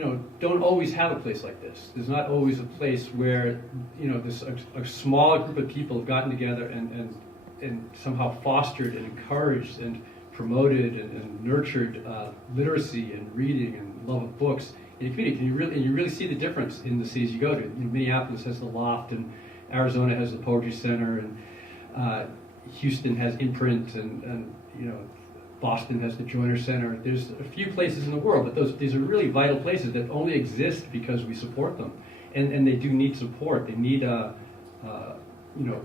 don't always have a place like this. There's not always a place where, this a small group of people have gotten together and somehow fostered and encouraged and promoted and nurtured literacy and reading and love of books in the community. And you really see the difference in the cities you go to. Minneapolis has the Loft, and Arizona has the Poetry Center, and Houston has Imprint, and Boston has the Joyner Center. There's a few places in the world, but these are really vital places that only exist because we support them, and they do need support. They need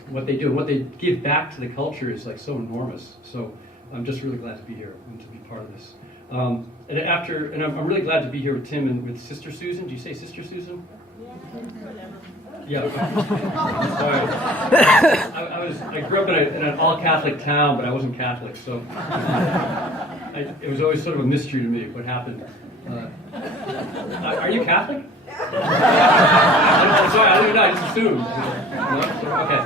what they do and what they give back to the culture is like so enormous. So I'm just really glad to be here and to be part of this. And I'm really glad to be here with Tim and with Sister Susan. Do you say Sister Susan? Yeah. Sorry. I grew up in an all-Catholic town, but I wasn't Catholic, so it was always sort of a mystery to me what happened. Are you Catholic? Sorry, I don't even know. I just assumed. No? Okay.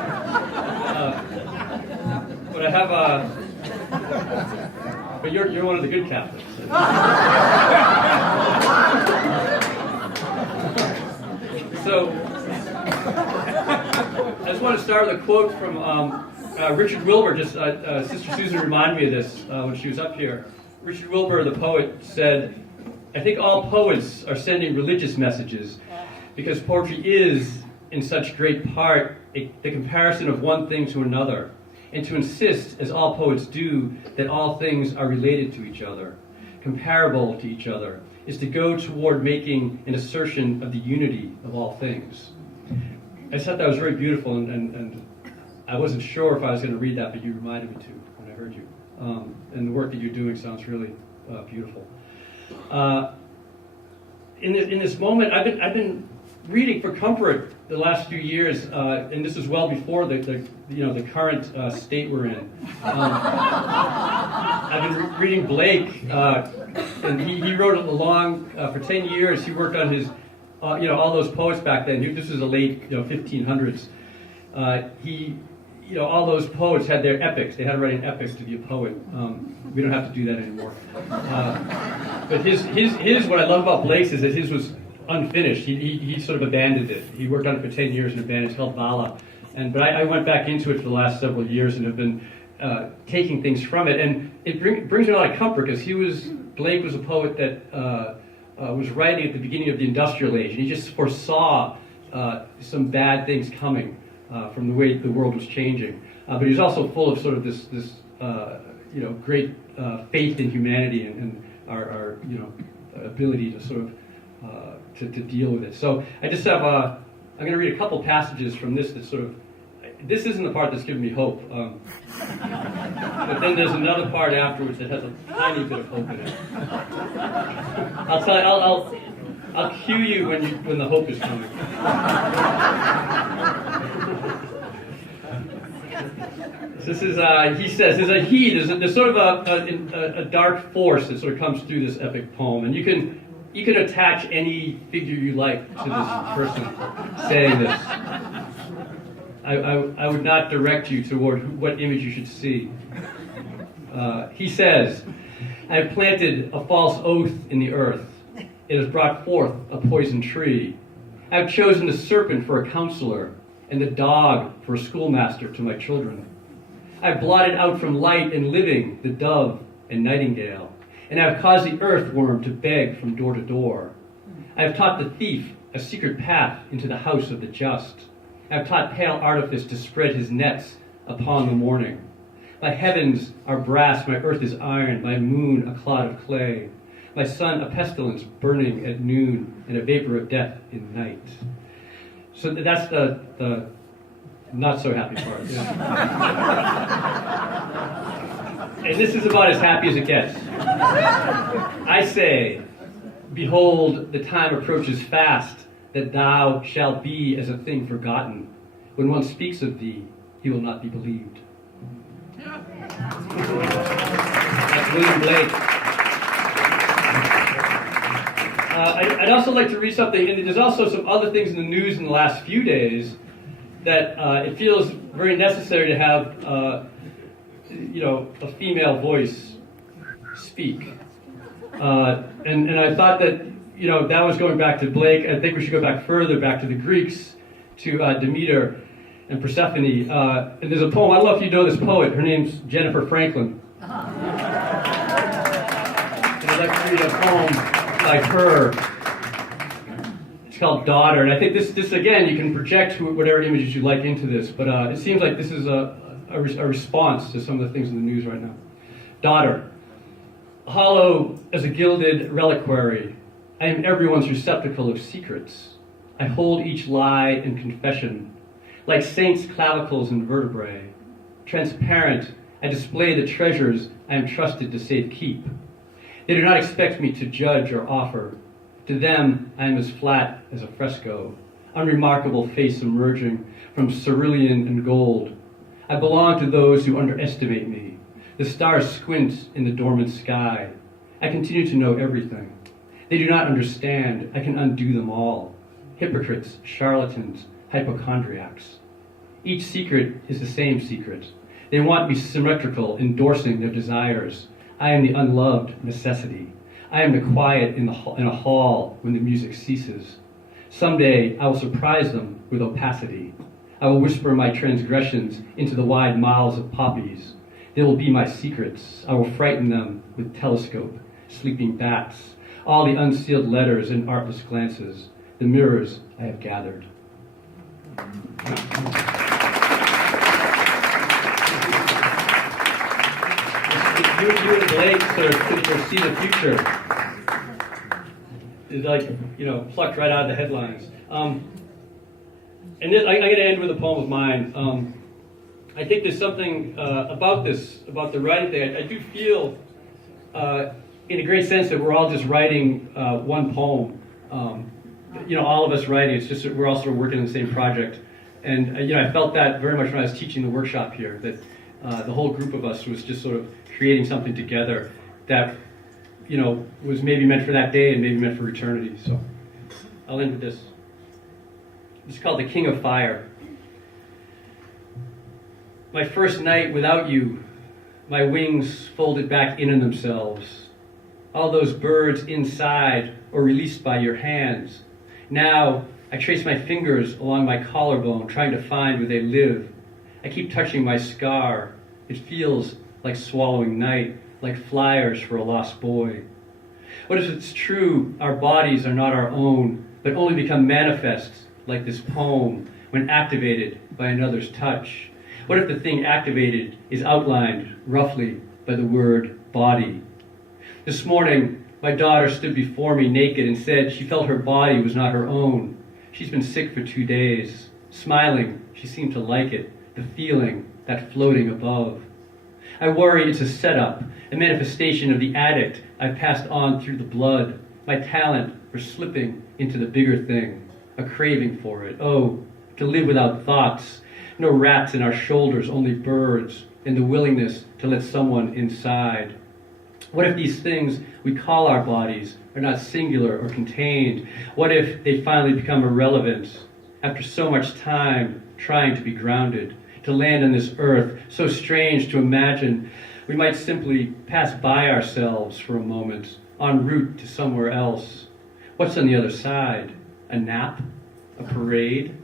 But I have but you're one of the good Catholics. So I just want to start with a quote from Richard Wilbur. Sister Susan reminded me of this when she was up here. Richard Wilbur, the poet, said, "I think all poets are sending religious messages because poetry is, in such great part, the comparison of one thing to another, and to insist, as all poets do, that all things are related to each other, comparable to each other, is to go toward making an assertion of the unity of all things." I just thought that was very beautiful, and I wasn't sure if I was going to read that, but you reminded me to when I heard you. And the work that you're doing sounds really beautiful. In this moment, I've been reading for comfort the last few years, and this is well before the current state we're in. I've been reading Blake, and he wrote along for 10 years. He worked on his, all those poets back then. This was the late 1500s. All those poets had their epics. They had to write an epic to be a poet. We don't have to do that anymore. But his what I love about Blake's is that his was unfinished. He sort of abandoned it. He worked on it for 10 years and abandoned it. It's called Gala. But I went back into it for the last several years and have been taking things from it. And it brings me a lot of comfort because Blake was a poet that was writing at the beginning of the Industrial Age, and he just foresaw some bad things coming from the way the world was changing. But he was also full of sort of this great faith in humanity and our ability to sort of to deal with it. So I just have I'm going to read a couple passages from this that sort of, this isn't the part that's giving me hope. But then there's another part afterwards that has a tiny bit of hope in it. I'll cue you when the hope is coming. This is he says there's a he. There's sort of a dark force that sort of comes through this epic poem, and you can attach any figure you like to this person saying this. I would not direct you toward what image you should see. He says, "I have planted a false oath in the earth. It has brought forth a poison tree. I have chosen the serpent for a counselor and the dog for a schoolmaster to my children. I have blotted out from light and living the dove and nightingale, and I have caused the earthworm to beg from door to door. I have taught the thief a secret path into the house of the just. I have taught pale artifice to spread his nets upon the morning. My heavens are brass, my earth is iron, my moon a clod of clay, my sun a pestilence burning at noon, and a vapor of death in night." So that's the not so happy part. Yeah. And this is about as happy as it gets. "I say, behold, the time approaches fast, that thou shalt be as a thing forgotten. When one speaks of thee, he will not be believed." That's William Blake. I'd also like to read something, and there's also some other things in the news in the last few days that it feels very necessary to have, a female voice speak. And I thought that that was going back to Blake. I think we should go back further, back to the Greeks, to Demeter and Persephone. And there's a poem, I don't know if you know this poet, her name's Jennifer Franklin. And I'd like to read a poem by her. It's called Daughter, and I think this again, you can project whatever images you like into this, but it seems like this is a response to some of the things in the news right now. Daughter, hollow as a gilded reliquary, I am everyone's receptacle of secrets. I hold each lie and confession, like saints' clavicles and vertebrae. Transparent, I display the treasures I am trusted to safekeep. They do not expect me to judge or offer. To them, I am as flat as a fresco, unremarkable face emerging from cerulean and gold. I belong to those who underestimate me. The stars squint in the dormant sky. I continue to know everything. They do not understand. I can undo them all. Hypocrites, charlatans, hypochondriacs. Each secret is the same secret. They want me symmetrical, endorsing their desires. I am the unloved necessity. I am the quiet in a hall when the music ceases. Someday I will surprise them with opacity. I will whisper my transgressions into the wide mouths of poppies. They will be my secrets. I will frighten them with telescope, sleeping bats, all the unsealed letters and artless glances, the mirrors I have gathered. You and Blake sort of foresee the future. It's like, plucked right out of the headlines. And I'm going to end with a poem of mine. I think there's something about the writing thing. I do feel, in a great sense, that we're all just writing one poem. All of us writing. It's just that we're all sort of working on the same project. And I felt that very much when I was teaching the workshop here. That the whole group of us was just sort of creating something together that was maybe meant for that day and maybe meant for eternity. So I'll end with this. It's called The King of Fire. My first night without you, my wings folded back in on themselves. All those birds inside or released by your hands. Now I trace my fingers along my collarbone, trying to find where they live. I keep touching my scar. It feels like swallowing night, like flyers for a lost boy. What if it's true our bodies are not our own, but only become manifest, like this poem, when activated by another's touch? What if the thing activated is outlined roughly by the word body? This morning, my daughter stood before me naked and said she felt her body was not her own. She's been sick for 2 days. Smiling, she seemed to like it, the feeling, that floating above. I worry it's a setup, a manifestation of the addict I've passed on through the blood, my talent for slipping into the bigger thing, a craving for it. Oh, to live without thoughts, no rats in our shoulders, only birds, and the willingness to let someone inside. What if these things we call our bodies are not singular or contained? What if they finally become irrelevant after so much time trying to be grounded? To land on this earth, so strange to imagine, we might simply pass by ourselves for a moment, en route to somewhere else. What's on the other side? A nap? A parade?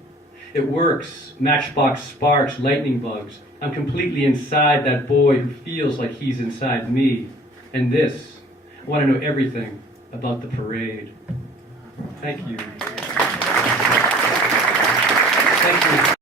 It works. Matchbox sparks, lightning bugs. I'm completely inside that boy who feels like he's inside me. And this, I want to know everything about the parade. Thank you.